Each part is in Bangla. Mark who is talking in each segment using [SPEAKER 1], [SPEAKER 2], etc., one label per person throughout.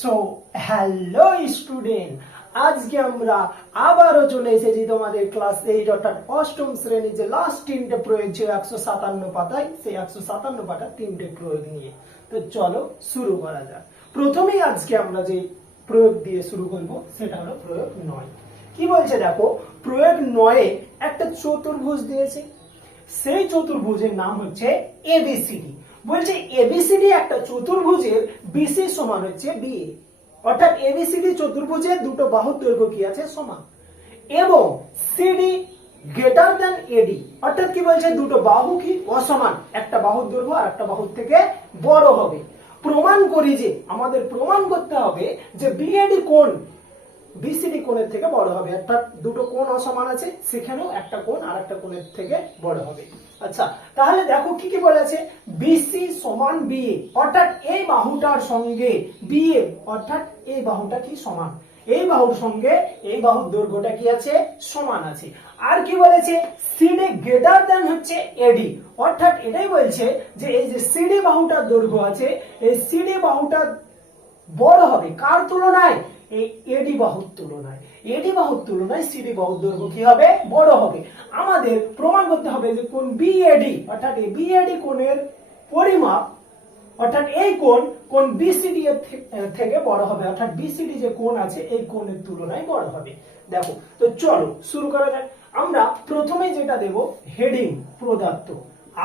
[SPEAKER 1] সো হ্যালো স্টুডেন্ট আজকে আমরা আবারও চলে এসেছি তোমাদের ক্লাস এইট অর্থাৎ অষ্টম শ্রেণির যে লাস্ট তিনটে প্রয়োগ ছিল একশো সাতান্ন পাতায়, সেই একশো সাতান্ন পাতা তিনটে প্রয়োগ নিয়ে। তো চলো শুরু করা যাক। প্রথমেই আজকে আমরা যে প্রয়োগ দিয়ে শুরু করব, সেটা হলো প্রয়োগ নয়। কি বলছে দেখো, প্রয়োগ নয়ে একটা চতুর্ভুজ দিয়েছে। সেই চতুর্ভুজের নাম হচ্ছে এবিসিডি বলছে এবিসিডি একটা চতুর্ভুজের বিসি সমান হচ্ছে বিএ অর্থাৎ এবিসিডি চতুর্ভুজের দুটো বাহুর দৈর্ঘ্য কি আছে? সমান। এবং সিডি গ্রেটার দ্যান এডি অর্থাৎ কি বলছে? দুটো বাহু কি? অসমান। একটা বাহুর দৈর্ঘ্য আর একটা বাহুর থেকে বড় হবে। প্রমাণ করি যে, আমাদের প্রমাণ করতে হবে যে বিএডি কোণ বিসিডি কোণের থেকে বড় হবে। অর্থাৎ দুটো কোণ অসমান আছে, সেখানেও একটা কোণ আর একটা কোণের থেকে বড় হবে। আচ্ছা তাহলে দেখো কি কি বলেছে? বিসি সমান বিএ অর্থাৎ এই বাহুটার সঙ্গে বিএ অর্থাৎ এই বাহুটা কি সমান? এই বাহুর সঙ্গে এই বাহুর দৈর্ঘ্যটা কি আছে? সমান আছে। আর কি বলেছে? সিডি গ্রেটার দেন হচ্ছে এডি অর্থাৎ এটাই বলছে যে এই যে সিডি বাহুটার দৈর্ঘ্য আছে, এই সিডি বাহুটা বড় হবে। কার তুলনায়? এই এডি বাহুর তুলনায় এডি বাহুর তুলনায় সিডি বাহুর দৈর্ঘ্য কি হবে? বড় হবে। আমাদের প্রমাণ করতে হবে যে কোন বিএডি অর্থাৎ এই বিএডি কোণের পরিমাপ, অর্থাৎ এই কোণ কোন বিসিডি এর থেকে বড় হবে। অর্থাৎ বিসিডি যে কোণ আছে, এই কোণের তুলনায় বড় হবে। দেখো, তো চলো শুরু করা যাক। আমরা প্রথমে যেটা দেব, হেডিং, প্রদত্ত।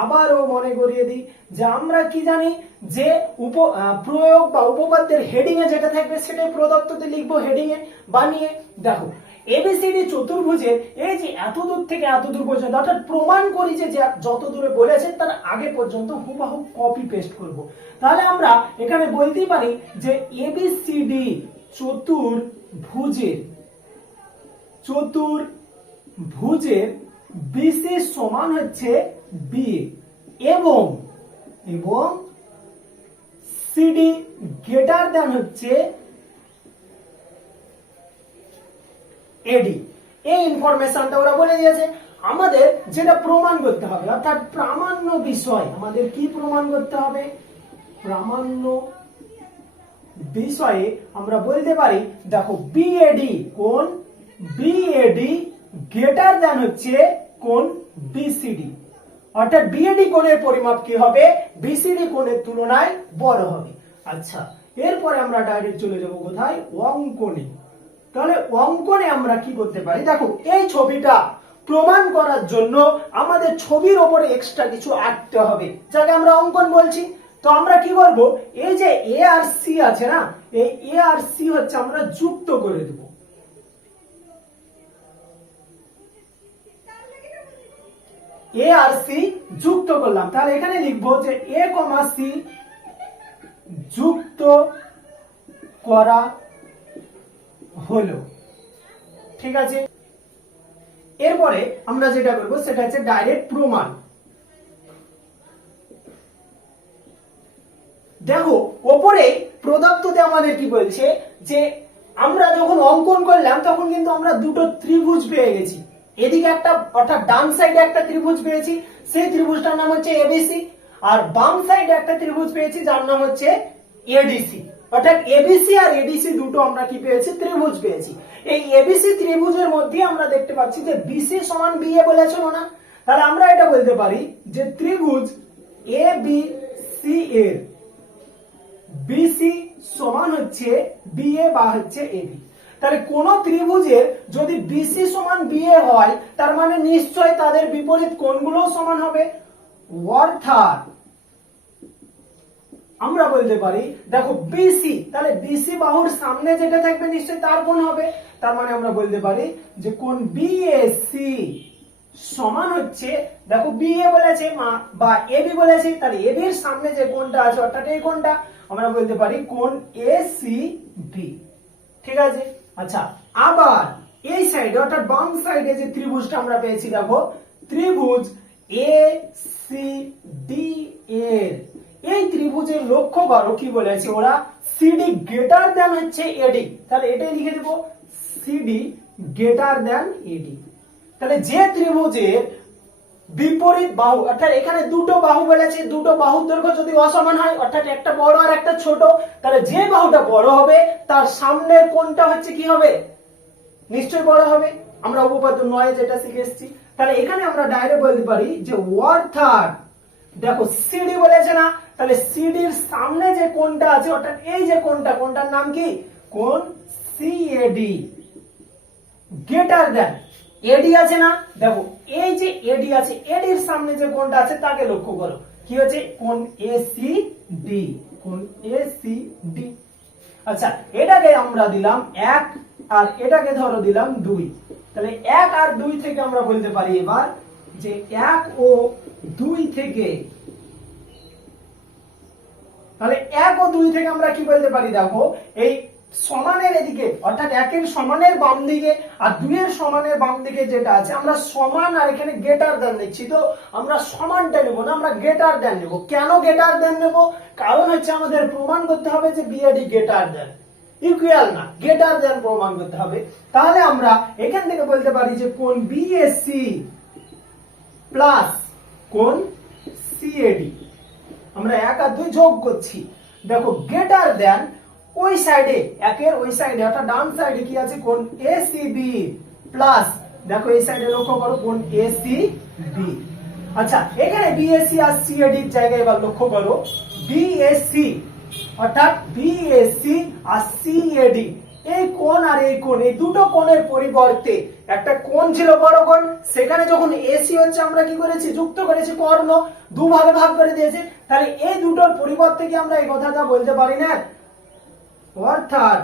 [SPEAKER 1] আবারও মনে করিয়ে দিই যে আমরা কি জানি যে উপ প্রয়োগ বা উপপাদ্যের হেডিং এ যেটা থাকবে সেটাই প্রদত্ততে লিখব হেডিং এ বানিয়ে। দেখো এবিসিডি চতুর্ভুজের এই যে এত দূর থেকে এত দূর পর্যন্ত, অর্থাৎ প্রমাণ করি যে যত দূরে বলেছে তার আগে পর্যন্ত হুবাহু কপি পেস্ট করব। তাহলে আমরা এখানে বলতেই পারি যে এবিসিডি চতুর্ভুজের চতুর্ভুজের বিসি সমান হচ্ছে বি এবং এবং সিডি গ্রেটার দেন হচ্ছে এডি এই ইনফরমেশনটা ওরা বলে দিয়েছে। আমাদের যেটা প্রমাণ করতে হবে, অর্থাৎ প্রামাণ্য বিষয়, আমাদের কি প্রমাণ করতে হবে? প্রামাণ্য বিষয়ে আমরা বলতে পারি, দেখো বিএডি কোন? বিএডি গ্রেটার দেন হচ্ছে কোন? বিসিডি অর্থাৎ বিএডি কোণের পরিমাপ কি হবে? বিসিডি কোণের তুলনায় বড় হবে। আচ্ছা এরপরে আমরা ডাইরেক্ট চলে যাব কোথায়? অঙ্কনে। তাহলে অঙ্কনে আমরা কি করতে পারি? দেখো, এই ছবিটা প্রমাণ করার জন্য আমাদের ছবির ওপরে এক্সট্রা কিছু আঁকতে হবে। যাকে আমরা অঙ্কন বলছি। তো আমরা কি করব? এই যে এ আর সি আছে না, এই এ আর সি হচ্ছে আমরা যুক্ত করে দেব। এ আর সি যুক্ত করলাম। তাহলে এখানে লিখব যে এ কমা সি যুক্ত করা হলো। ঠিক আছে? এরপরে আমরা যেটা করব, সেটা হচ্ছে ডাইরেক্ট প্রমাণ। দেখো, ওপরে প্রদত্ততে আমাদের কি বলছে যে আমরা যখন অঙ্কন করলাম, তখন কিন্তু আমরা দুটো ত্রিভুজ পেয়ে গেছি। এদিকে একটা, অর্থাৎ ডান সাইডে একটা ত্রিভুজ পেয়েছি, সেই ত্রিভুজটার নাম হচ্ছে এবিসি আর বাম সাইডে একটা ত্রিভুজ পেয়েছি, যার নাম হচ্ছে এডিসি অর্থাৎ এবিসি আর এডিসি দুটো আমরা কি পেয়েছি? ত্রিভুজ পেয়েছি। এই এবিসি ত্রিভুজের মধ্যে আমরা দেখতে পাচ্ছি যে বিসি সমান বি এ বলেছিল না তাহলে আমরা এটা বলতে পারি যে ত্রিভুজ এ বি সি এর বিসি সমান হচ্ছে বিএ বা হচ্ছে এবি তাহলে কোন ত্রিভুজের যদি বিসি সমান বিএ হয়, তার মানে নিশ্চয় তাদের বিপরীত কোণগুলো সমান হবে। অর্থাৎ আমরা বলতে পারি, দেখো বিসি তাহলে বিসি বাহুর সামনে যেটা থাকবে নিশ্চয়ই তার কোণ হবে। তার মানে আমরা বলতে পারি যে কোন বিএসি সমান হচ্ছে, দেখো বিএ বলেছে বা এবি বলেছে, তাহলে এবির সামনে যে কোণটা আছে, অর্থাৎ এই কোণটা, আমরা বলতে পারি কোণ এ সি বি ঠিক আছে? আচ্ছা আবার এই সাইডে অর্থাৎ বাম সাইডে যে ত্রিভুজটা আমরা পেয়েছি, দেখো, ত্রিভুজ এ সি ডি এর। এই ত্রিভুজের লক্ষ্য করো কি বলেছে ওরা? সিডি গ্রেটার দেন হচ্ছে এডি তাহলে এটাই লিখে দেবো সিডি গ্রেটার দেন এডি তাহলে যে ত্রিভুজের বিপরীত বাহু, অর্থাৎ এখানে দুটো বাহু বলেছে দুটো বাহুর দৈর্ঘ্য যদি অসমান হয়, অর্থাৎ একটা বড় আর একটা ছোট, তাহলে যে বাহুটা বড় হবে, তার সামনের কোনটা হচ্ছে কি হবে? নিশ্চয় বড় হবে। আমরা উপপাদ্য নয় যেটা শিখে এসেছি। তাহলে এখানে আমরা ডাইরেক্ট বলতে পারি যে অর্থাৎ, দেখো সিডি বলেছে না, তাহলে সিডির সামনে যে কোনটা আছে, অর্থাৎ এই যে কোনটা কোনটার নাম কি? কোন সিএডি গ্রেটার দেন। এডি আছে না? দেখো, এই যে এডি আছে এডির সামনে যে কোনটা আছে, তাকে লক্ষ্য করো। কি হচ্ছে? কোন এসি ডি কোন এসি ডি আচ্ছা এটাকে আমরা দিলাম এক, আর এটাকে ধরো দিলাম দুই। তাহলে এক আর দুই থেকে আমরা বলতে পারি এবার যে এক ও দুই থেকে, তাহলে এক ও দুই থেকে আমরা কি বলতে পারি? দেখো, এই সমানের এদিকে, অর্থাৎ একের সমানের বাম দিকে আর দুইয়ের সমানের বাম দিকে যেটা আছে, আমরা সমান আর এখানে গেটার দেন নিচ্ছি তো আমরা সমানটা নেব না, আমরা গেটার দেন নেব। কেন গেটার দেন নেব? কারণ হচ্ছে আমাদের প্রমাণ করতে হবে যে বিএডি গেটার দেন ইকুয়াল না গেটার দেন প্রমাণ করতে হবে। তাহলে আমরা এখান থেকে বলতে পারি যে কোন বিএসসি প্লাস কোন সিএডি আমরা এক আর দুই যোগ করছি। দেখো গেটার দেন ওই সাইডে, একের ওই সাইডে, অর্থাৎ ডান সাইডে কি আছে? কোন এসিবি প্লাস দেখো এই সাইডে লক্ষ্য করো কোন এসিবি আচ্ছা এখানে বিএসসি আর সিএডি জায়গায় এবার লক্ষ্য করো। বিএসসি অর্থাৎ বিএসসি আর সিএডি এই কোণ আর এই কোণ, এই দুটো কোণের পরিবর্তে একটা কোণ ছিল বড় কোণ, সেখানে যখন এসি হচ্ছে আমরা কি করেছি? যুক্ত করেছি, কর্ণ, দুভাগে ভাগ করে দিয়েছি। তাহলে এই দুটোর পরিবর্তে কি আমরা এই কথাটা বলতে পারি না? অর্থাৎ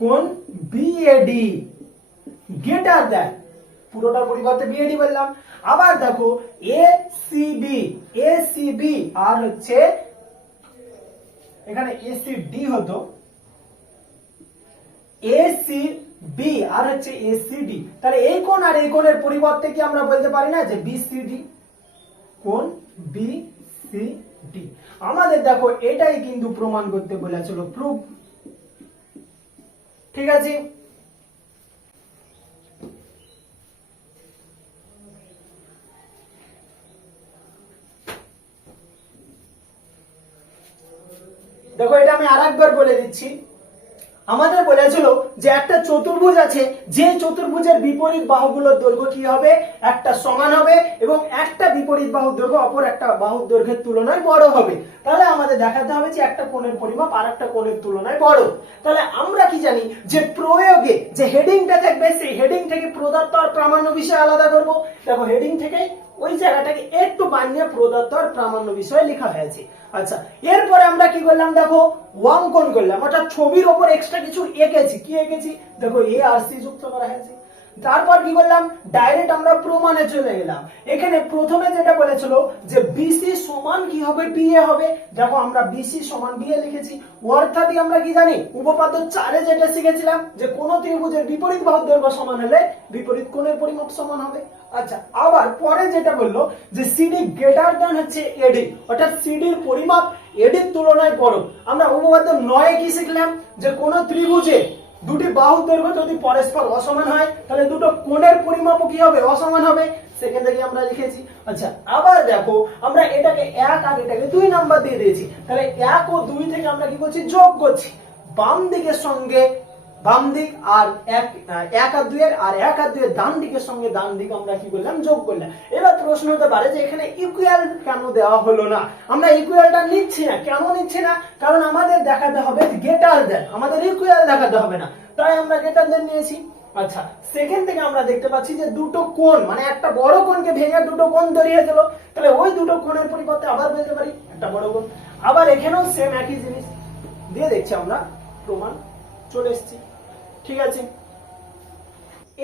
[SPEAKER 1] কোন বিএডি গেটার দেন পুরোটার পরিবর্তে বিএডি বললাম। আবার দেখো এ সিবি এ সিবি আর হচ্ছে এখানে এসিডি হতো। এসি বি আর হচ্ছে এসিডি তাহলে এই কোণ আর এই কোণের পরিবর্তে কি আমরা বলতে পারি না যে বিসিডি কোণ? বিসিডি আমাদের দেখো, এটাই কিন্তু প্রমাণ করতে বলেছিল প্রুফ ঠিক আছে? দেখো, এটা আমি আরেকবার বলে দিচ্ছি। আমাদের বলেছিল যে একটা চতুর্ভুজ আছে, যে চতুর্ভুজের বিপরীত বাহুগুলোর দৈর্ঘ্য কি হবে? একটা সমান হবে এবং একটা বিপরীত বাহুর দৈর্ঘ্য অপর একটা বাহুর দৈর্ঘ্যের তুলনায় বড় হবে। তাহলে আমাদের দেখাতে হবে যে একটা কোণের পরিমাপ আর একটা কোণের তুলনায় বড়। তাহলে আমরা কি জানি যে প্রয়োগে যে হেডিংটা থাকবে, সেই হেডিং থেকে প্রদত্ত আর প্রামাণ্য বিষয় আলাদা করব। দেখো হেডিং থেকে ওই জায়গাটাকে একটু বানিয়ে প্রদত্ত আর প্রামাণ্য বিষয়ে লেখা হয়েছে। আচ্ছা এরপরে আমরা কি করলাম দেখো? অঙ্কন করলাম। অর্থাৎ ছবির ওপর এক্সট্রা কিছু এঁকেছি। কি এঁকেছি? দেখো এ আর সি যুক্ত করা হয়েছে। তারপর কি করলাম? ডাইরেক্ট আমরা প্রমাণে চলে গেলাম। এখানে প্রথমে যেটা বলেছিল যে বিসি সমান কি হবে? বিএ হবে। দেখো, আমরা বিসি সমান বিএ লিখেছি। অর্থাৎই আমরা কি জানি? উপপাদ্য চারে যেটা শিখেছিলাম যে কোন ত্রিভুজের বিপরীত বাহুর দৈর্ঘ্য সমান হলে বিপরীত কোণের পরিমাপ সমান হবে। আচ্ছা আবার পরে যেটা বলল যে সিডি গ্রেটার দ্যান হচ্ছে এডি অর্থাৎ সিডির পরিমাপ এডির তুলনায় বড়। আমরা উপপাদ্য নয়ে কি শিখলাম? যে কোন ত্রিভুজে দুটি বাহু দৈর্ঘ্য যদি পরস্পর অসমান হয়, তাহলে দুটো কোণের পরিমাপও কি হবে? অসমান হবে। সেখান থেকে আমরা লিখেছি। আচ্ছা আবার দেখো, আমরা এটাকে এক আর এটাকে দুই নাম্বার দিয়ে দিয়েছি। তাহলে এক ও দুই থেকে আমরা কি করছি? যোগ করছি। বাম দিকের সঙ্গে বাম দিক আর এক এক আর দুইয়ের, আর এক আর দুইয়ের ডান দিকের সঙ্গে ডান দিক আমরা কি করলাম? যোগ করলাম। এবার প্রশ্ন হতে পারে যে এখানে ইকুয়াল কেন দেওয়া হলো না? আমরা ইকুয়ালটা নিচ্ছি না। কেন নিচ্ছি না? কারণ আমাদের দেখাতে হবে গেটার দেন আমাদের ইকুয়াল দেখাতে হবে না। তাই আমরা গেটার দেন নিয়েছি। আচ্ছা সেখান থেকে আমরা দেখতে পাচ্ছি যে দুটো কোণ মানে একটা বড় কোণকে ভেঙে দুটো কোণ তৈরি হয়েছিল। তাহলে ওই দুটো কোণের পরিবর্তে আবার বলতে পারি একটা বড় কোণ। আবার এখানেও সেম একই জিনিস। দিয়ে দেখছি আমরা, প্রমাণ চলে এসেছি। ঠিক আছে?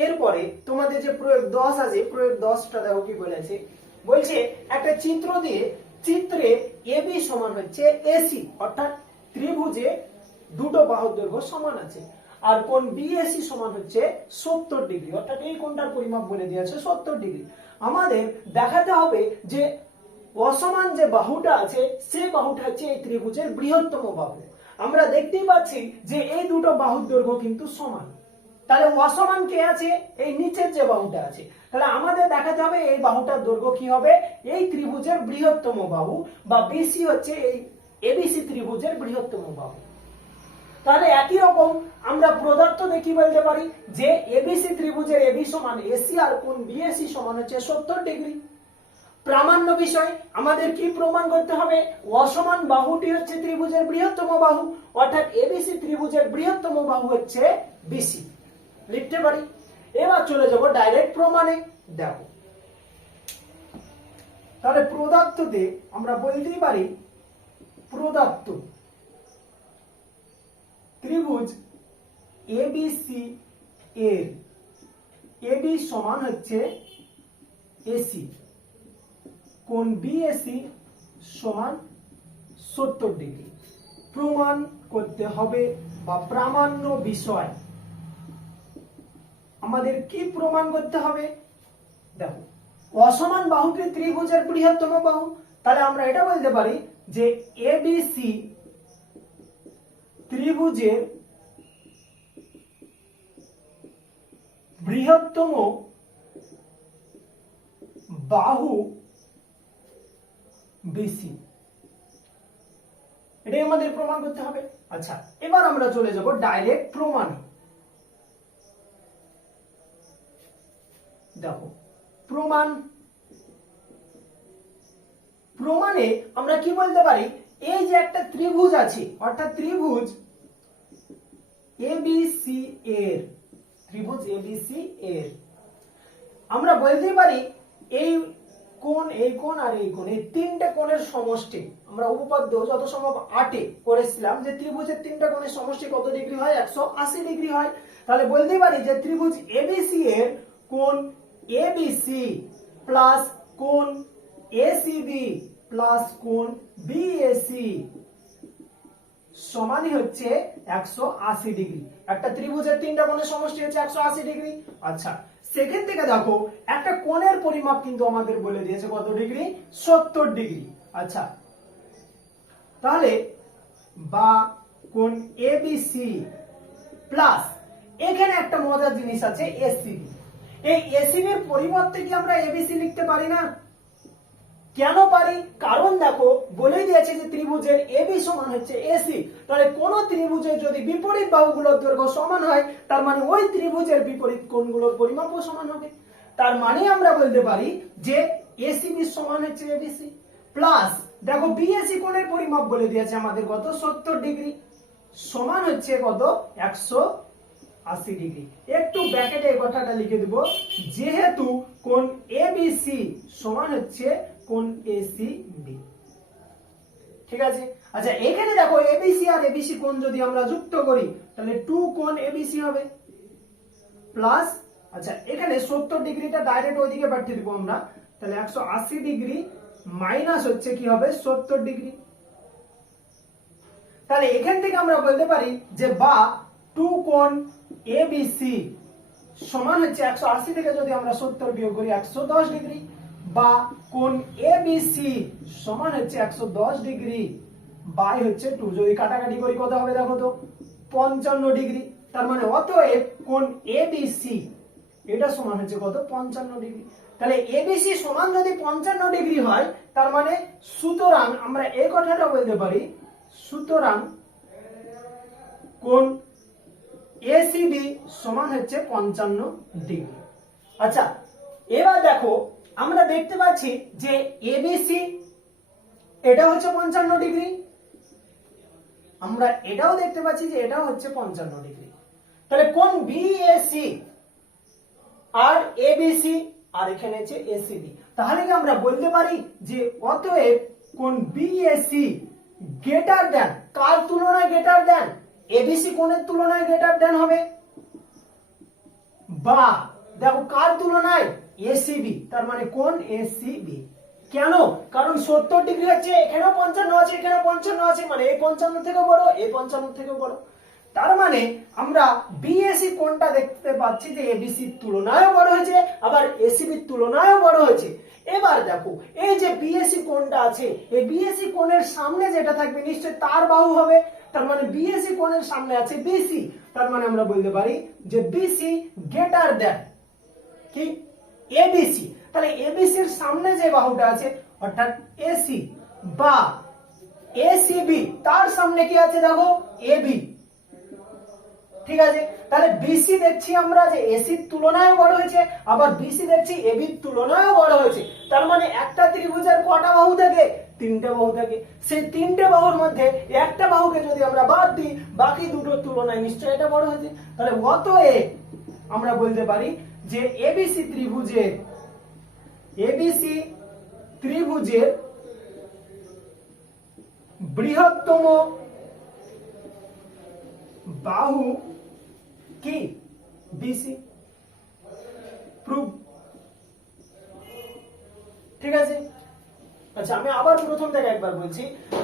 [SPEAKER 1] এরপরে তোমাদের যে প্রয়োগ দশ আছে, প্রয়োগ দশটা দেখো কি বলেছে বলছে, একটা চিত্র দিয়ে চিত্রে এবি সমান হচ্ছে এসি অর্থাৎ ত্রিভুজে দুটো বাহুর দৈর্ঘ্য সমান আছে। আর কোন বিএসি সমান হচ্ছে সত্তর ডিগ্রি, অর্থাৎ এই কোনটার পরিমাপ বলে দিয়েছে সত্তর ডিগ্রি। আমাদের দেখাতে হবে যে অসমান যে বাহুটা আছে, সে বাহুটা হচ্ছে এই ত্রিভুজের বৃহত্তম বাহু। আমরা দেখতেই পাচ্ছি যে এই দুটো বাহুর দৈর্ঘ্য কিন্তু সমান। তাহলে অসমান কে আছে? এই নিচের যে বাহুটা আছে। তাহলে আমাদের দেখাতে হবে এই বাহুটার দৈর্ঘ্য কি হবে? এই ত্রিভুজের বৃহত্তম বাহু বা বিসি হচ্ছে এই এবিসি ত্রিভুজের বৃহত্তম বাহু। তাহলে একই রকম আমরা প্রদত্ত দেখি বলতে পারি যে এবিসি ত্রিভুজের এবি সমান এসি আর কোন বিএসি সমান হচ্ছে সত্তর ডিগ্রি। প্রামাণ্য বিষয়, আমাদের কি প্রমাণ করতে হবে? অসমান বাহুটি হচ্ছে ত্রিভুজের বৃহত্তম বাহু, অর্থাৎ এবিসি ত্রিভুজের বৃহত্তম বাহু হচ্ছে বিসি লিখতে পারি? এবার চলে যাব ডাইরেক্ট প্রমাণে। দেখো। তাহলে প্রদত্ততে আমরা বলতেই পারি, প্রদত্ত ত্রিভুজ এবিসি এর এবি সমান হচ্ছে এসি কোন বিএসি সমান সত্তর ডিগ্রি। প্রমাণ করতে হবে বা প্রামাণ্য বিষয়। আমাদের কি প্রমাণ করতে হবে? দেখো, অসমান বাহুকে ত্রিভুজের বৃহত্তম বাহু, তাহলে আমরা এটা বলতে পারি যে এবিসি ত্রিভুজের বৃহত্তম বাহু বিসি এটাই আমাদের প্রমাণ করতে হবে। আচ্ছা এবার আমরা চলে যাব ডাইরেক্ট প্রমাণে। দেখো, প্রমাণ। প্রমাণে আমরা কি বলতে পারি? এই যে একটা ত্রিভুজ আছে, অর্থাৎ ত্রিভুজ এবিসি এর। ত্রিভুজ এবিসি এর। আমরা বলতে পারি, এই কোণ এই কোণ আর এই কোণ, এই তিনটে কোণের সমষ্টি, আমরা উপপাদ্য যত সম্ভব আটে করেছিলাম যে ত্রিভুজের তিনটা কোণের সমষ্টি কত ডিগ্রি হয়? একশো আশি ডিগ্রি হয়। তাহলে বলতে পারি যে ত্রিভুজ এবিসি এর কোণ এবিসি প্লাস কোণ এসিবি প্লাস কোণ বিএসি সমানই হচ্ছে একশো আশি ডিগ্রি। একটা ত্রিভুজের তিনটা কোণের সমষ্টি হচ্ছে একশো আশি ডিগ্রি। আচ্ছা সেখান থেকে দেখো, একটা কোণের পরিমাপ কিন্তু আমাদের বলে দিয়েছে কত ডিগ্রি? সত্তর ডিগ্রি। আচ্ছা। তাহলে, বা কোণ এবিসি প্লাস এখানে একটা মজার জিনিস আছে এসিবি এই এসিবির পরিবর্তে কি আমরা এবিসি লিখতে পারি না? কেন পারি? কারণ দেখো বলে দিয়েছে যে ত্রিভুজের এবি সমান হচ্ছে এসি তাহলে কোন ত্রিভুজের যদি বিপরীত বাহুগুলোর দৈর্ঘ্য সমান হয়, তার মানে ওই ত্রিভুজের বিপরীত কোণগুলোর পরিমাপও সমান হবে। তার মানে আমরা বলতে পারি যে এসিবি সমান হচ্ছে এবিসি প্লাস, দেখো বিএসি কোণের পরিমাপ বলে দিয়েছে আমাদের কত? সত্তর ডিগ্রি। সমান হচ্ছে কত? একশো আশি ডিগ্রি। একটু ব্র্যাকেটে এই কথাটা লিখে দেব। যেহেতু কোন এবিসি সমান হচ্ছে কোন এসি বি ঠিক আছে? আচ্ছা এখানে দেখো এবিসি আর এবিসি যদি আমরা যুক্ত করি, তাহলে টু এবিসি হবে। প্লাস আচ্ছা এখানে সত্তর ডিগ্রিটা ডাইরেক্ট ওইদিকে পাঠিয়ে আমরা। তাহলে একশো আশি ডিগ্রি মাইনাস হচ্ছে কি হবে? সত্তর ডিগ্রি। তাহলে এখান থেকে আমরা বলতে পারি যে বা টু কোণ এবিসি সমান হচ্ছে একশো আশি থেকে যদি আমরা সত্তর বিয়োগ করি, একশো দশ ডিগ্রি। বা কোণ এবিসি সমান হচ্ছে একশো দশ ডিগ্রি, বাই হচ্ছে টু। যদি কাটাকাটি করি কত হবে দেখো তো? পঞ্চান্ন ডিগ্রি। তার মানে অতএব কোণ এবিসি এটা সমান হচ্ছে কত? পঞ্চান্ন ডিগ্রি। তাহলে এবিসি সমান যদি পঞ্চান্ন ডিগ্রি হয়, তার মানে সুতরাং আমরা এই কথাটা বলতে পারি, সুতরাং কোণ এসিবি সমান হচ্ছে পঞ্চান্ন ডিগ্রি। আচ্ছা এবার দেখো আমরা দেখতে পাচ্ছি যে এবিসি এটা হচ্ছে পঞ্চান্ন ডিগ্রি। আমরা এটাও দেখতে পাচ্ছি যে এটাও হচ্ছে পঞ্চান্ন ডিগ্রি। তাহলে কোন বিএসি আর এবিসি আর এখানে হচ্ছে এসিবি তাহলে কি আমরা বলতে পারি যে অতএব কোন বিএসি গ্রেটার দেন কার তুলনায় গ্রেটার দেন এবিসি কোণের তুলনায় গ্রেটার দেন হবে? বা দেখো কার তুলনায় এসিবি তার মানে কোন এসিবি কেন? কারণ সত্তর ডিগ্রি হচ্ছে এখানেও পঞ্চান্ন আছে, এখানেও পঞ্চান্ন আছে মানে এই পঞ্চান্ন থেকেও বড় এই পঞ্চান্ন থেকেও বড়। তার মানে আমরা বিএসি কোনটা দেখতে পাচ্ছি যে এবিসি তুলনায়ও বড় হয়েছে, আবার এসিবির তুলনায়ও বড় হয়েছে। এবার দেখো, এই যে বিএসি কোনটা আছে, এই বিএসি কোণের সামনে যেটা থাকবে, নিশ্চয় তার বাহু হবে। তার মানে বিএসি কোণের সামনে আছে বিসি তার মানে আমরা বলতে পারি যে বিসি গ্রেটার দ্যান কি? এবিসি তাহলে এবিসি এর সামনে যে বাহুটা আছে, অর্থাৎ এসি বা এসিবি তার সামনে কি আছে দেখো? এবি ঠিক আছে? তাহলে বিসি দেখছি আমরা যে এসির তুলনায় বড় হয়েছে, আবার বিসি দেখছি এবির তুলনায় বড় হয়েছে। তার মানে একটা ত্রিভুজের কটা বাহু থাকে? তিনটে বাহু থাকে। সেই তিনটে বাহুর মধ্যে একটা বাহুকে যদি আমরা বাদ দিই, বাকি দুটোর তুলনায় নিশ্চয়ই এটা বড় হয়েছে। তাহলে অতএব আমরা বলতে পারি যে এবিসি ত্রিভুজের এবিসি ত্রিভুজের বৃহত্তম বাহু কি? বিসি। প্রুভ ঠিক আছে? আচ্ছা আমি আবার প্রথম থেকে একবার বলছি,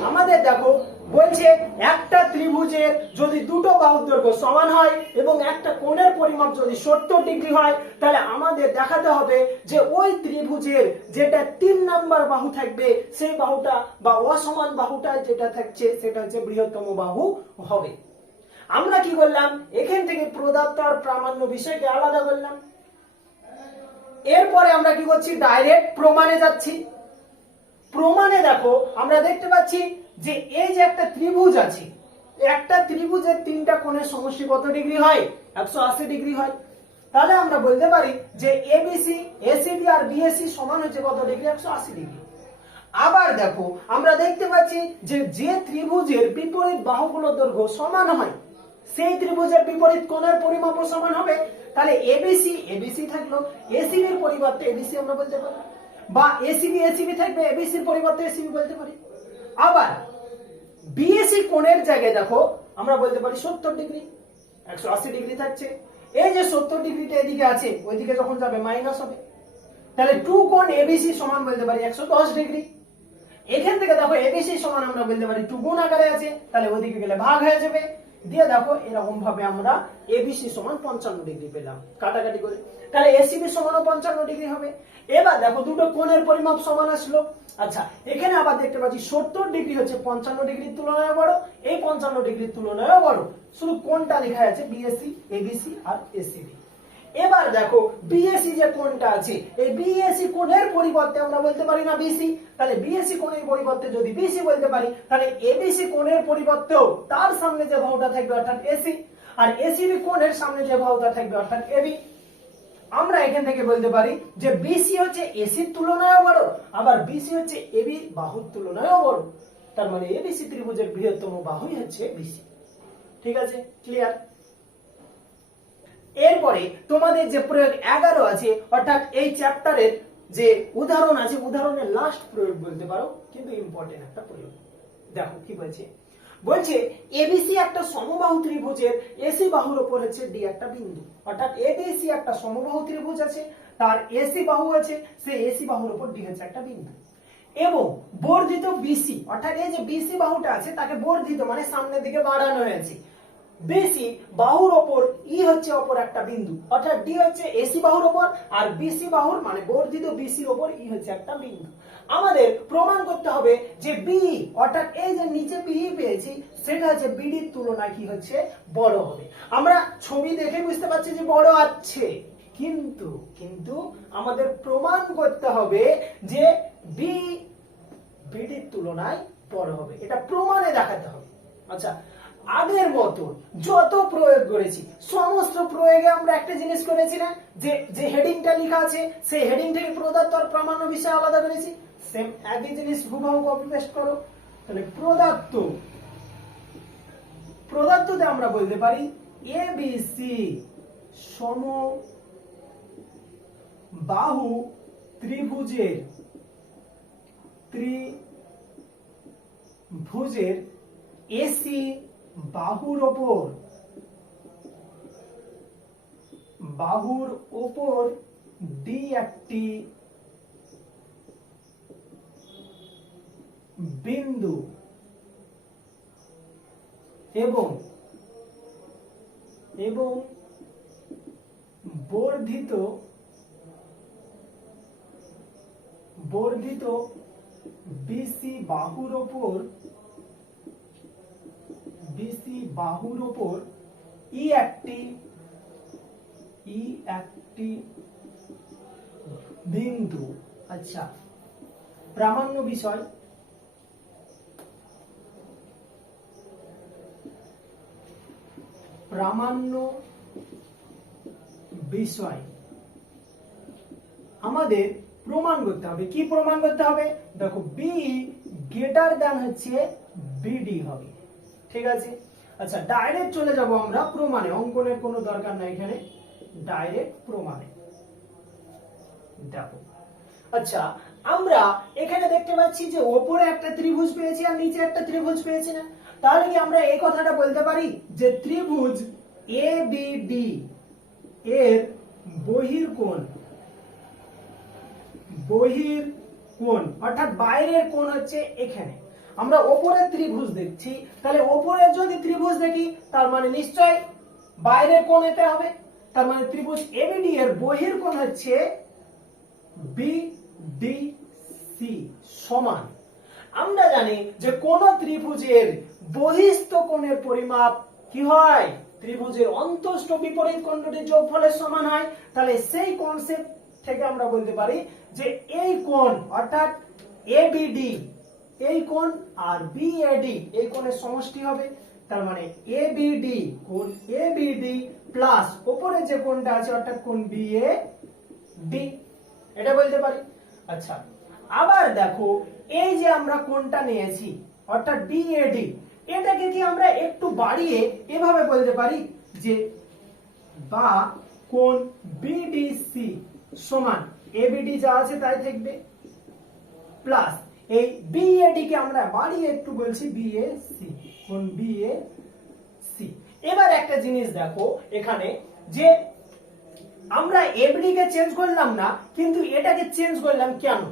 [SPEAKER 1] আমাদের দেখো, বলছে একটা ত্রিভুজের যদি দুটো বাহুর দৈর্ঘ্য সমান হয় এবং একটা কোণের পরিমাপ যদি সত্তর ডিগ্রি হয়, তাহলে আমাদের দেখাতে হবে যে ওই ত্রিভুজের যেটা তিন নাম্বার বাহু থাকবে, সেই বাহুটা বা অসমান বাহুটা যেটা থাকছে, সেটা হচ্ছে বৃহত্তম বাহু হবে। আমরা কি করলাম? এখান থেকে প্রদত্ত আর প্রামাণ্য বিষয়কে আলাদা করলাম। এরপরে আমরা কি করছি? ডাইরেক্ট প্রমাণে যাচ্ছি। প্রমাণে দেখো, আমরা দেখতে পাচ্ছি যে এই যে একটা ত্রিভুজ আছে, একটা ত্রিভুজের তিনটা কোণের সমষ্টি কত ডিগ্রি হয়? একশো আশি ডিগ্রি হয়। তাহলে আমরা বলতে পারি যে এবিসি এসিবি আর বিএসি সমান হচ্ছে কত ডিগ্রি? একশো আশি ডিগ্রি। আবার দেখো, আমরা দেখতে পাচ্ছি যে যে ত্রিভুজের বিপরীত বাহুগুলোর দৈর্ঘ্য সমান হয়, সেই ত্রিভুজের বিপরীত কোণের পরিমাপও সমান হবে। তাহলে এবিসি এবিসি থাকল। এসিবির পরিবর্তে এবিসি আমরা বলতে পারি। বা এসিবি এসিবি থাকবে এবিসির পরিবর্তে এসিবি বলতে পারি। আবার বিএসি কোণের জায়গায় দেখো, আমরা বলতে পারি সত্তর ডিগ্রি, একশো আশি ডিগ্রি থাকছে। এই যে সত্তর ডিগ্রিটা এদিকে আছে, ওইদিকে যখন যাবে মাইনাস হবে। তাহলে টু কোণ এবিসি সমান বলতে পারি একশো দশ ডিগ্রি। এখান থেকে দেখো এবিসি সমান আমরা বলতে পারি টু গুণ আকারে আছে, তাহলে ওদিকে গেলে ভাগ হয়ে যাবে। দিয়ে দেখো এরকম ভাবে আমরা এবিসি সমান পঞ্চান্ন ডিগ্রি পেলাম। কাটাকাটি করে। তাহলে এসিবি সমানও পঞ্চান্ন ডিগ্রি হবে। এবার দেখো দুটো কোণের পরিমাপ সমান আসলো। আচ্ছা এখানে আবার দেখতে পাচ্ছি সত্তর ডিগ্রি হচ্ছে পঞ্চান্ন ডিগ্রির তুলনায় বড়, এই পঞ্চান্ন ডিগ্রির তুলনায় বড়। শুধু কোনটা লেখা আছে বিএসসি এবিসি আর এসিবি এবার দেখো বিএসসি যে কোণটা আছে, এই বিএসসি কোণের পরিবর্তে আমরা বলতে পারি না বিসি তাহলে বিএসসি কোণের পরিবর্তে যদি বিসি বলতে পারি, তাহলে এবিসি কোণের পরিবর্তেও তার সামনে যে বাহুটা থাকবে অর্থাৎ এসি আর এসিবি কোণের সামনে যে বাহুটা থাকবে অর্থাৎ এবি আমরা এখান থেকে বলতে পারি যে বিসি হচ্ছে এসির তুলনায়ও বড়, আবার বিসি হচ্ছে এবি বাহুর তুলনায়ও বড়। তার মানে এবিসি ত্রিভুজের বৃহত্তম বাহুই হচ্ছে বিসি ঠিক আছে? ক্লিয়ার এরপরে তোমাদের যে প্রয়োগ এগারো আছে, অর্থাৎ এই চ্যাপ্টারের যে উদাহরণ আছে, উদাহরণের লাস্ট প্রয়োগ বলতে পারো, কিন্তু ইম্পর্টেন্ট একটা প্রয়োগ। দেখো কি বলছে? বলছে এবিসি একটা সমবাহু ত্রিভুজের এসি বাহুর উপর হচ্ছে ডি একটা বিন্দু। অর্থাৎ এবিসি একটা সমবাহু ত্রিভুজ আছে, তার এসি বাহু আছে, সেই এসি বাহুর উপর ডি হচ্ছে একটা বিন্দু। এবং বর্ধিত বিসি অর্থাৎ এই যে বিসি বাহুটা আছে, তাকে বর্ধিত মানে সামনের দিকে বাড়ানো হয়েছে। বিসি বাহুর ওপর, ই হচ্ছে অপর একটা বিন্দু। অর্থাৎ ডি হচ্ছে এসি বাহুর ওপর আর বিসি বাহুর মানে বর্ধিত বিসির ওপর, ই হচ্ছে একটা বিন্দু। আমাদের প্রমাণ করতে হবে যে বি, অর্থাৎ এই যে নিচে বি পেয়েছি, সেটা হচ্ছে বিডির তুলনায় কি হচ্ছে বড় হবে। আমরা ছবি দেখে বুঝতে পারছি যে বড় আছে। কিন্তু কিন্তু আমাদের প্রমাণ করতে হবে যে বি বিডির তুলনায় বড় হবে। এটা প্রমাণে দেখাতে হবে। আচ্ছা আগের মতো যত প্রয়োগ করেছি, সমস্ত প্রয়োগে আমরা একটা জিনিস করেছি না? যে যে হেডিংটা লেখা আছে, সেই হেডিং থেকে প্রদত্ত আর প্রামাণ্য বিষয় আলাদা করেছি। সেম একই জিনিস হুবহু কপি পেস্ট করো। তাহলে প্রদত্ত, প্রদত্ততে আমরা বলতে পারি এ বি সি সম বাহু ত্রিভুজের ত্রিভুজের এসি বাহুর ওপর বাহুর ওপর ডি একটি বিন্দু এবং এবং বর্ধিত বর্ধিত বিসি বাহুর ওপর বিসি বাহুর ওপর ই একটি ই একটি বিন্দু। আচ্ছা প্রামাণ্য বিষয়। প্রামাণ্য বিষয়। আমাদের প্রমাণ করতে হবে। কি প্রমাণ করতে হবে? দেখো বি গ্রেটার দ্যান হচ্ছে বিডি হবে। ঠিক আছে? আচ্ছা ডাইরেক্ট চলে যাব আমরা প্রমাণে। অঙ্কনের কোনো দরকার নাই এখানে। ডাইরেক্ট প্রমাণে। দেখো। আচ্ছা আমরা এখানে দেখতে পাচ্ছি যে ওপরে একটা ত্রিভুজ পেয়েছি আর নিচে একটা ত্রিভুজ পেয়েছি না। তাহলে কি আমরা এই কথাটা বলতে পারি? যে ত্রিভুজ এ বি ডি এর বহির কোণ বহির কোণ অর্থাৎ বাইরের কোণ হচ্ছে এখানে। আমরা ওপরের ত্রিভুজ দেখছি। তাহলে ওপরের যদি ত্রিভুজ দেখি, তার মানে নিশ্চয় বাইরের কোণ এতে হবে। তার মানে ত্রিভুজ এবিডি এর বহির কোণ হচ্ছে বিডিসি সমান। আমরা জানি যে কোন ত্রিভুজের বহিস্থ কোণের পরিমাপ কি হয়? ত্রিভুজের অন্তস্থ বিপরীত কোণ দুটির যোগফলের সমান হয়। তাহলে সেই কনসেপ্ট থেকে আমরা বলতে পারি যে এই কোণ, অর্থাৎ এবিডি এই কোণ আর বিএডি এই কোণের সমষ্টি হবে। তার মানে এ এবিডি কোণ এবিডি প্লাস উপরে যে কোণটা আছে, অর্থাৎ কোণ বিএ ডি এটা বলতে পারি? আচ্ছা আবার দেখো, এই যে আমরা কোনটা নিয়েছি, অর্থাৎ বিএডি এটাকে কি আমরা একটু বাড়িয়ে এভাবে বলতে পারি যে বা কোন বিডিসি সমান এবিডি যা আছে তাই থাকবে প্লাস এই বিএডি কে আমরা বাড়িয়ে একটু বলছি বিএসি কোন বিএসি এবার একটা জিনিস দেখো, এখানে যে আমরা এভরি কে চেঞ্জ করলাম না, কিন্তু এটাকে চেঞ্জ করলাম কেন?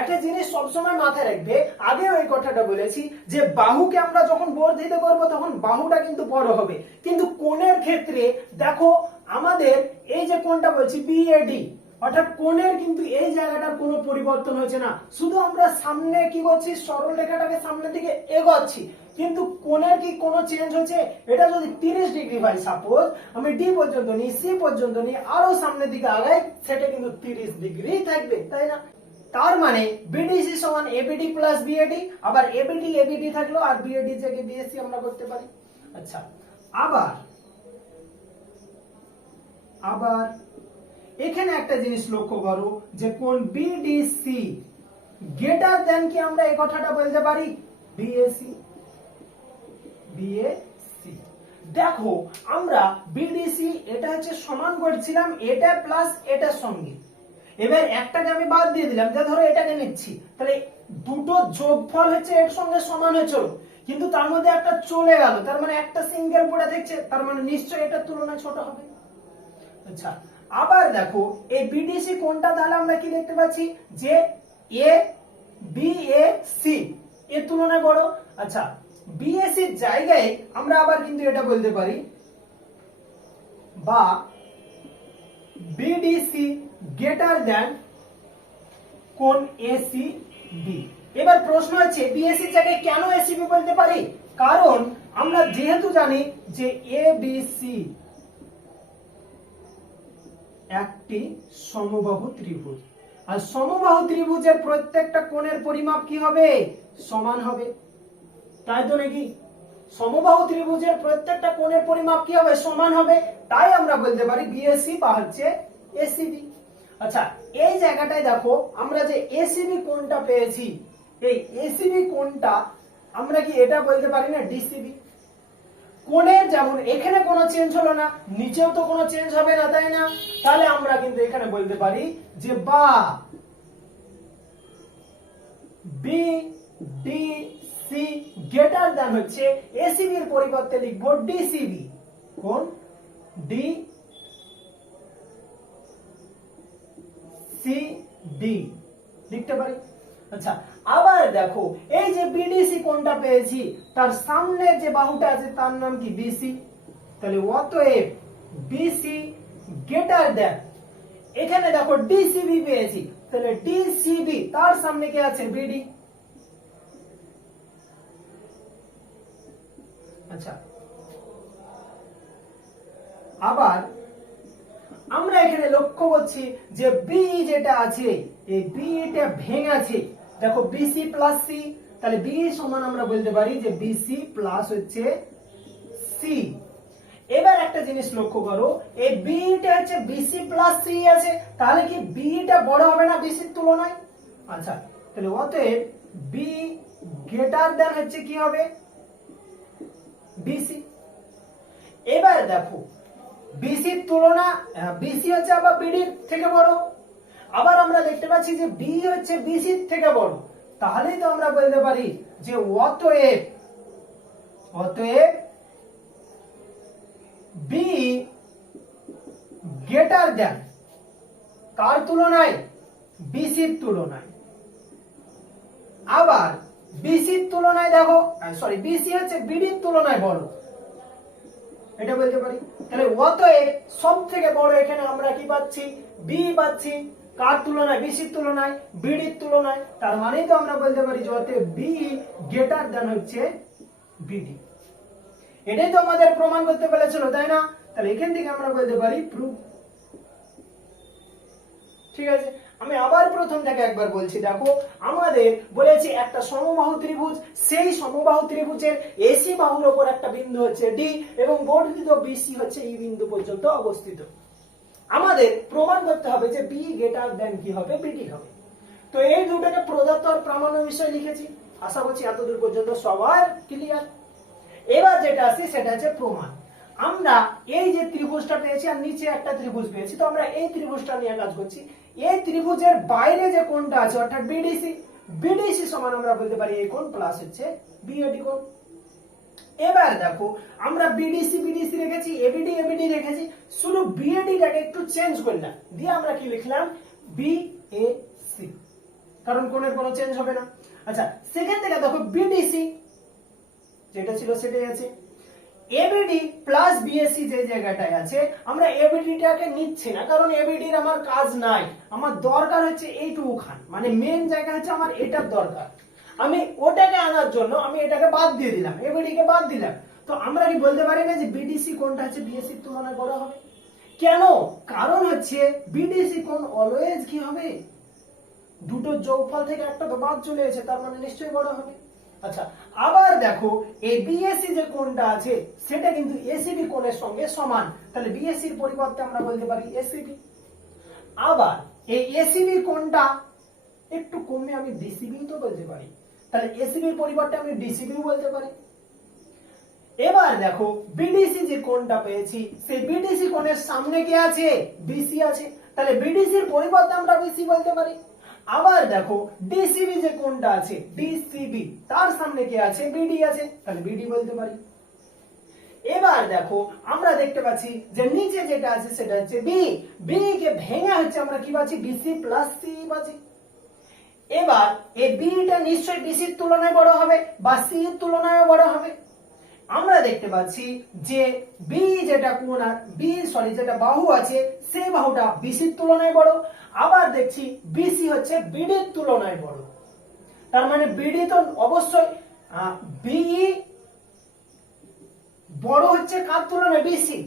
[SPEAKER 1] একটা জিনিস সবসময় মাথায় রাখবে, আগেও এই কথাটা বলেছি যে বাহুকে আমরা যখন বর্ধিত করব, তখন বাহুটা কিন্তু বড় হবে। কিন্তু কোণের ক্ষেত্রে দেখো, আমাদের এই যে কোনটা বলছি বিএডি অর্থাৎ কোণের কিন্তু এই জায়গাটার কোনো পরিবর্তন হচ্ছে না। শুধু আমরা সামনে কি করছি সরল রেখাটাকে সামনের দিকে এগোচ্ছি। কিন্তু কোণের কি কোনো চেঞ্জ হচ্ছে এটা যদি 30 ডিগ্রি হয় সাপোজ আমি ডি পর্যন্ত নিই সি পর্যন্ত নিই, আরও সামনের দিকে আগাই, সেটা কিন্তু 30 ডিগ্রি থাকবে, তাই না? তার মানে বিডিসি সমান এবিডি প্লাস বিএডি আবার এবিডি এবিডি থাকল আর বিএডি থেকে বিএসসি আমরা করতে পারি। আচ্ছা আবার আবার এখানে একটা জিনিস লক্ষ্য করো যে কোন বিডিসি গ্রেটার দেন কি আমরা এই কথাটা বলতে পারি? বিএসি বিএসি দেখো, আমরা বিডিসি এটা হচ্ছে সমান করছিলাম, এটা প্লাস এটার সঙ্গে। এবার একটাকে আমি বাদ দিয়ে দিলাম, যে ধরো এটাকে নিচ্ছি, তাহলে দুটো যোগফল হচ্ছে এর সঙ্গে সমান হয়েছিল কিন্তু তার মধ্যে একটা চলে গেল, তার মানে একটা সিঙ্গেল পড়ে দেখছে তার মানে নিশ্চয়ই এটার তুলনায় ছোট হবে। আচ্ছা আবার দেখো, এই বিডিসি কোনটা তাহলে আমরা কি দেখতে পাচ্ছি? যে এ বি এ সি এর তুলনায় বড় আচ্ছা বিএসসি এর জায়গায় আমরা আবার কিন্তু এটা বলতে পারি। বা বিডিসি গ্রেটার দ্যান কোন এসি বি এবার প্রশ্ন হচ্ছে বিএসসি জায়গায় কেন এসিবি বলতে পারি? কারণ আমরা যেহেতু জানি যে এ বি একটি সমবাহু ত্রিভুজ। আর সমবাহু ত্রিভুজের প্রত্যেকটা কোণের পরিমাপ কি হবে? সমান হবে। তাই তো নাকি? সমবাহু ত্রিভুজের প্রত্যেকটা কোণের পরিমাপ কি হবে? সমান হবে। তাই আমরা বলতে পারি বিএসসি বা হচ্ছে এসিবি আচ্ছা এই জায়গাটায় দেখো, আমরা যে এসিবি কোণটা পেয়েছি, এই এসিবি কোণটা আমরা কি এটা বলতে পারি না? ডিসিবি কোণের যেমন এখানে কোনো চেঞ্জ হলো না, নিচেও তো কোনো চেঞ্জ হবে না, তাই না? তাহলে আমরা কিন্তু এখানে বলতে পারি যে বা B D C greater than হচ্ছে এসিবি এর পরিবর্তে লিখব ডিসিবি কোন? ডি সি ডি লিখতে পারি? আচ্ছা আবার দেখো, এই যে বিডিসি কোনটা পেয়েছি? তার সামনে যে বাহুটা আছে, তার নাম কি বিসি তাহলে অতএব বিসি গ্রেটার দেন এখানে দেখো ডিসিবি পেয়েছি। তাহলে ডিসিবি তার সামনে কে আছে? বিডি আচ্ছা। আবার আমরা এখানে লক্ষ্য করছি যে বি যেটা আছে, এই বি এটা ভেঙেছে। দেখো বিসি প্লাস সি তাহলে বি সমান আমরা বলতে পারি যে বিসি প্লাস হচ্ছে সি এবার একটা জিনিস লক্ষ্য করো, এই বিটা হচ্ছে বিসি প্লাস সি আছে, তাহলে কি বিটা বড় হবে না বিসির তুলনায়? আচ্ছা তাহলে অতএব বি গ্রেটার দেন হচ্ছে কি হবে? বিসি এবার দেখো বিসির তুলনা বিসি হচ্ছে আবার বিডির থেকে বড়। আবার আমরা দেখতে পাচ্ছি যে বি হচ্ছে বিসির থেকে বড়। তাহলেই তো আমরা বলতে পারি যে অতএব অতএব বি গ্রেটার দেন কার তুলনায়? বিসির তুলনায়। আবার বিসির তুলনায় দেখো সরি বিসি হচ্ছে বিডির তুলনায় বড়। এটা বলতে পারি। তাহলে অতএব সব থেকে বড় এখানে আমরা কি পাচ্ছি? বি পাচ্ছি। কার তুলনায়, বিসির তুলনায়, বিডির তুলনায়, তার মানেই তো আমরা বলতে পারি যে বি গ্রেটার দেন হচ্ছে বিডি। এটাই তো আমাদের প্রমাণ করতে পেরেছিল, তাই না? তাহলে এখান থেকে আমরা বলতে পারি প্রুফ ঠিক আছে? আমি আবার প্রথম থেকে একবার বলছি, দেখো, আমাদের বলেছি একটা সমবাহু ত্রিভুজ, সেই সমবাহু ত্রিভুজের এসি বাহুর ওপর একটা বিন্দু হচ্ছে ডি এবং বর্ধিত বিসি হচ্ছে এই বিন্দু পর্যন্ত অবস্থিত। আমাদের প্রমাণ করতে হবে যে বি গ্রেটার দেন কি হবে বিডি হবে। তো এই দুটোকে প্রদত্ত আর প্রামাণ্য বিষয় লিখেছি। আশা করছি এতদূর পর্যন্ত সবার ক্লিয়ার এবার যেটা আছে, সেটা হচ্ছে প্রমাণ। আমরা এই যে ত্রিভুজটা পেয়েছি আর নিচে একটা ত্রিভুজ পেয়েছি, তো আমরা এই ত্রিভুজটা নিয়ে কাজ করছি। এই ত্রিভুজের বাইরে যে কোণটা আছে, অর্থাৎ বিডিসি বিডিসি সমান আমরা বলতে পারি এই কোণ প্লাস হচ্ছে বিএডি কোণ। এবার দেখো, আমরা বিডিসি বিডিসি রেখেছি এবিডি এবিডি রেখেছি, শুধু বিএডিটাকে একটু চেঞ্জ করলাম দিয়ে আমরা কি লিখলাম? বি এ সি কারণ কোণের কোনো চেঞ্জ হবে না। আচ্ছা সেখান থেকে দেখো বিডিসি যেটা ছিল সেটাই আছে। এবিডি প্লাস বিএসসি যে জায়গাটায় আছে, আমরা এবিডিটাকে নিচ্ছি না, কারণ এবিডির আমার কাজ নাই। আমার দরকার হচ্ছে এইটুকু খান মানে মেন জায়গা হচ্ছে আমার এটার দরকার। আমি ওটাকে আনার জন্য আমি এটাকে বাদ দিয়ে দিলাম এবিডি কে বাদ দিলাম। তো আমরা কি বলতে পারি না যে বিডিসি কোনটা হচ্ছে? বিএসসি তুলনায় বড় হবে? কেন? কারণ হচ্ছে বিডিসি কোন অলওয়েজ কি হবে? দুটো যোগফল থেকে একটা তো বাদ চলে এসেছে তার মানে নিশ্চয়ই বড় হবে। আচ্ছা আবার দেখো, এই বিএসসি যে কোনটা আছে, সেটা কিন্তু এসিবি কোণের সঙ্গে সমান। তাহলে বিএসসির পরিবর্তে আমরা বলতে পারি এসিবি আবার, এই এসিবি কোণটা একটু কমে আমি ডিসিবি তো বলতে পারি। তাহলে এসিবির পরিবর্তে আমি ডিসিবিও বলতে পারি। এবার দেখো বিডিসি যে কোণটা পেয়েছি, সেই বিডিসি কোণের সামনে কি আছে? বিসি আছে। তাহলে বিডিসির পরিবর্তে আমরা বিসি বলতে পারি। আবার দেখো ডিসিবি যে কোণটা আছে ডিসিবি তার সামনে কি আছে? বিডি আছে। তাহলে বিডি বলতে পারি। এবার দেখো, আমরা দেখতে পাচ্ছি যে নিচে যেটা আছে, সেটা হচ্ছে বি বি কে ভেঙে হচ্ছে আমরা কি পাচ্ছি? বিসি প্লাস সি পাচ্ছি। এবার এই বিটা নিশ্চয়ই বিসির তুলনায় বড় হবে বা সি এর তুলনায় বড় হবে। আমরা দেখতে পাচ্ছি যে বি যেটা কোণ বি সরি যেটা বাহু আছে সেই বাহুটা বিসির তুলনায় বড়। আবার দেখছি বিসি হচ্ছে বিডির তুলনায় বড়। তার মানে বিডি তো অবশ্যই বিই বড় হচ্ছে কার তুলনায়? বিসি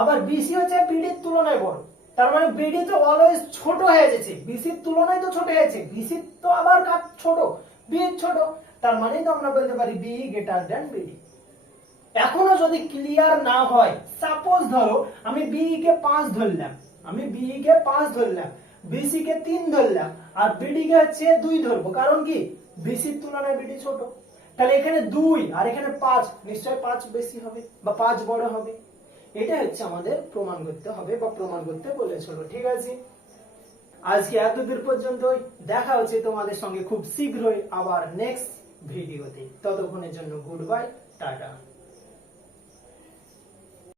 [SPEAKER 1] আবার বিসি হচ্ছে বিডির তুলনায় বড়। তার মানে বিডি তো অলওয়েজ ছোট হয়ে যাচ্ছে বিসির তুলনায় তো ছোট হয়েছে বিসি তো আবার কার ছোট। বি ছোট। তার মানে তো আমরা বলতে পারি বি গ্রেটার দেন বিডি এখনও যদি ক্লিয়ার না হয় সাপোজ ধরো, আমি বিই কে পাঁচ ধরলাম। আমি বিই কে পাঁচ ধরলাম। বিসি কে তিন ধরলাম। আর বিডি কে হচ্ছে দুই ধরবো। কারণ কি? বিসির তুলনায় বিডি ছোট। তাহলে এখানে দুই আর এখানে পাঁচ। নিশ্চয় পাঁচ বেশি হবে বা পাঁচ বড় হবে। এটা হচ্ছে আমাদের প্রমাণ করতে হবে বা প্রমাণ করতে বলেছিল ঠিক আছে? আজকে এতদূর পর্যন্তই। দেখা হচ্ছে তোমাদের সঙ্গে খুব শীঘ্রই আবার নেক্সট ভিডিওতে ততক্ষণের জন্য গুড বাই টাটা।